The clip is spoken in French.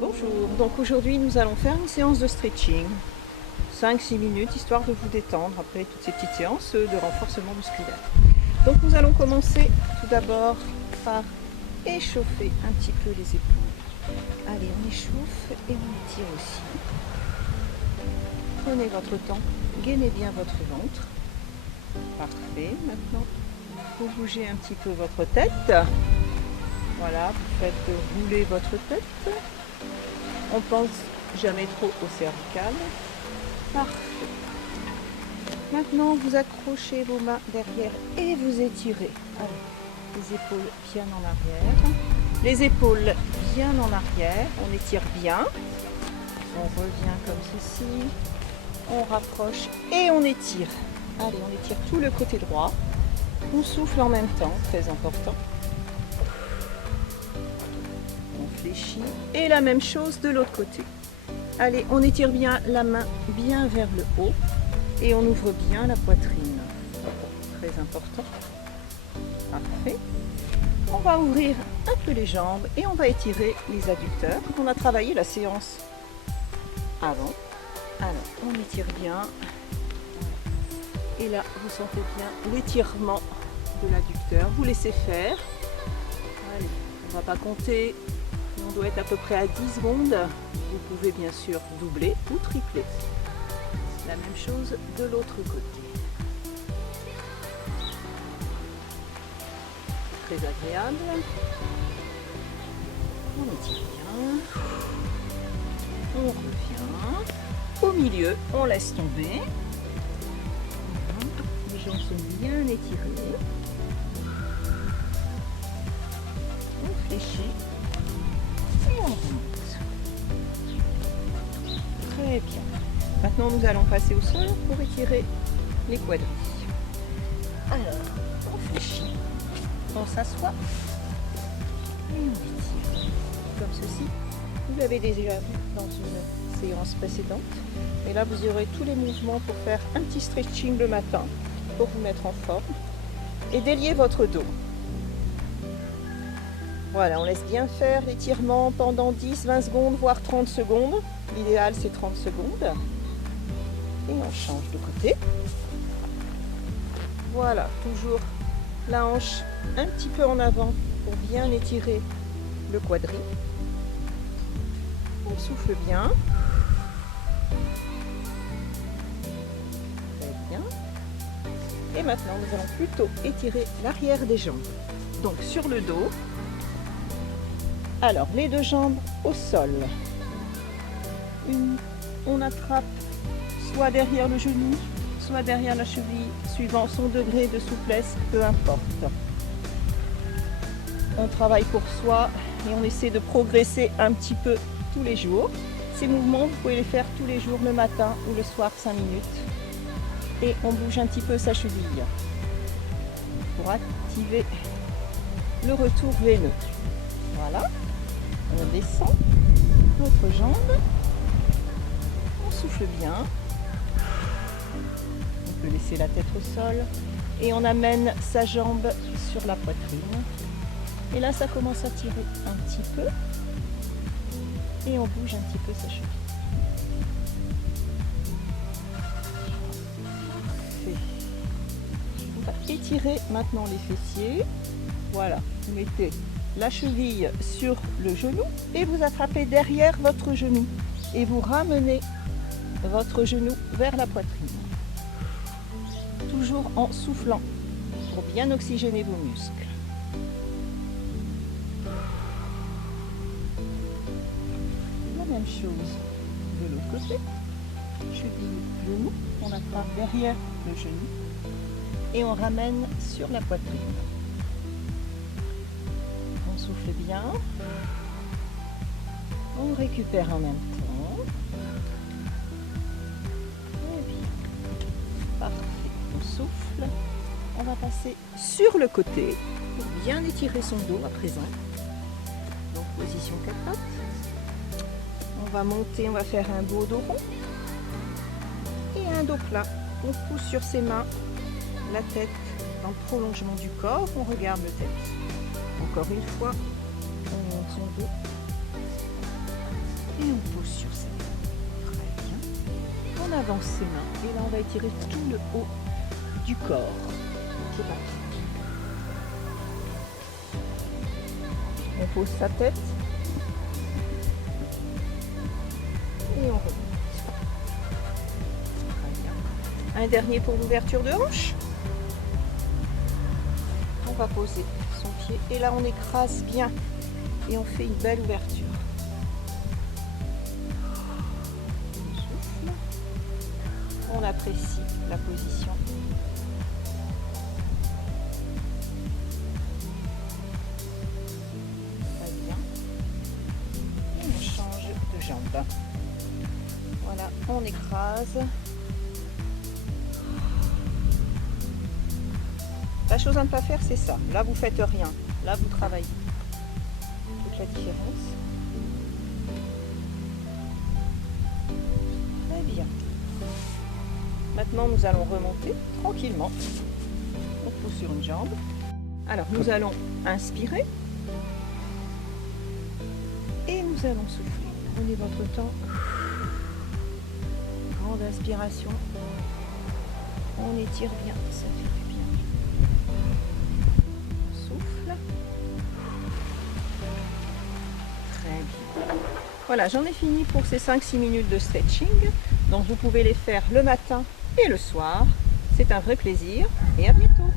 Bonjour, donc aujourd'hui nous allons faire une séance de stretching, 5-6 minutes, histoire de vous détendre après toutes ces petites séances de renforcement musculaire. Donc nous allons commencer tout d'abord par échauffer un petit peu les épaules. Allez, on échauffe et on étire aussi. Prenez votre temps, gainez bien votre ventre. Parfait, maintenant vous bougez un petit peu votre tête. Voilà, vous faites rouler votre tête. On pense jamais trop au cervical. Parfait. Maintenant, vous accrochez vos mains derrière et vous étirez. Allez, les épaules bien en arrière. Les épaules bien en arrière. On étire bien. On revient comme ceci. On rapproche et on étire. Allez, on étire tout le côté droit. On souffle en même temps, très important. Fléchit. Et la même chose de l'autre côté. Allez, on étire bien la main bien vers le haut et on ouvre bien la poitrine. Très important. Parfait. On va ouvrir un peu les jambes et on va étirer les adducteurs. On a travaillé la séance avant. Alors, on étire bien. Et là, vous sentez bien l'étirement de l'adducteur. Vous laissez faire. Allez, on ne va pas compter. On doit être à peu près à 10 secondes. Vous pouvez bien sûr doubler ou tripler. La même chose de l'autre côté. Très agréable. On étire bien. On revient. Au milieu, on laisse tomber. Les jambes sont bien étirées. On fléchit. Et on remonte. Très bien. Maintenant, nous allons passer au sol pour étirer les quadris. Alors, on fléchit, on s'assoit et on étire. Comme ceci. Vous l'avez déjà vu dans une séance précédente. Et là, vous aurez tous les mouvements pour faire un petit stretching le matin pour vous mettre en forme et délier votre dos. Voilà, on laisse bien faire l'étirement pendant 10-20 secondes, voire 30 secondes. L'idéal, c'est 30 secondes. Et on change de côté. Voilà, toujours la hanche un petit peu en avant pour bien étirer le quadri. On souffle bien. Très bien. Et maintenant, nous allons plutôt étirer l'arrière des jambes. Donc, sur le dos. Alors, les deux jambes au sol. On attrape soit derrière le genou, soit derrière la cheville, suivant son degré de souplesse, peu importe. On travaille pour soi et on essaie de progresser un petit peu tous les jours. Ces mouvements, vous pouvez les faire tous les jours, le matin ou le soir, 5 minutes. Et on bouge un petit peu sa cheville pour activer le retour veineux. Voilà. On descend l'autre jambe, on souffle bien, on peut laisser la tête au sol et on amène sa jambe sur la poitrine. Et là, ça commence à tirer un petit peu et on bouge un petit peu sa cheville. Parfait. On va étirer maintenant les fessiers. Voilà, vous mettez la cheville sur le genou et vous attrapez derrière votre genou et vous ramenez votre genou vers la poitrine. Toujours en soufflant pour bien oxygéner vos muscles. La même chose de l'autre côté. Cheville, genou, on attrape derrière le genou et on ramène sur la poitrine. On souffle bien, on récupère en même temps. Et bien, parfait, on souffle. On va passer sur le côté pour bien étirer son dos à présent. Donc position 4 pattes. On va monter, on va faire un beau dos rond et un dos plat. On pousse sur ses mains, la tête dans le prolongement du corps, on regarde le tapis. Encore une fois, on monte son dos Et on pose sur cette table. Très bien. On avance ses mains et là on va étirer tout le haut du corps. C'est parti. On pose sa tête et on remonte. Très bien. Un dernier pour l'ouverture de hanche. On va poser son pied et là on écrase bien et on fait une belle ouverture. On souffle. On apprécie la position. Très bien. Et on change de jambe. Voilà, on écrase. La chose à ne pas faire, c'est ça. Là, vous faites rien. Là, vous travaillez. Toute la différence. Très bien. Maintenant, nous allons remonter tranquillement. On pose sur une jambe. Alors, nous allons inspirer. Et nous allons souffler. Prenez votre temps. Grande inspiration. On étire bien. Ça fait du bien. Souffle. Très bien. Voilà, j'en ai fini pour ces 5-6 minutes de stretching. Donc vous pouvez les faire le matin et le soir. C'est un vrai plaisir et à bientôt.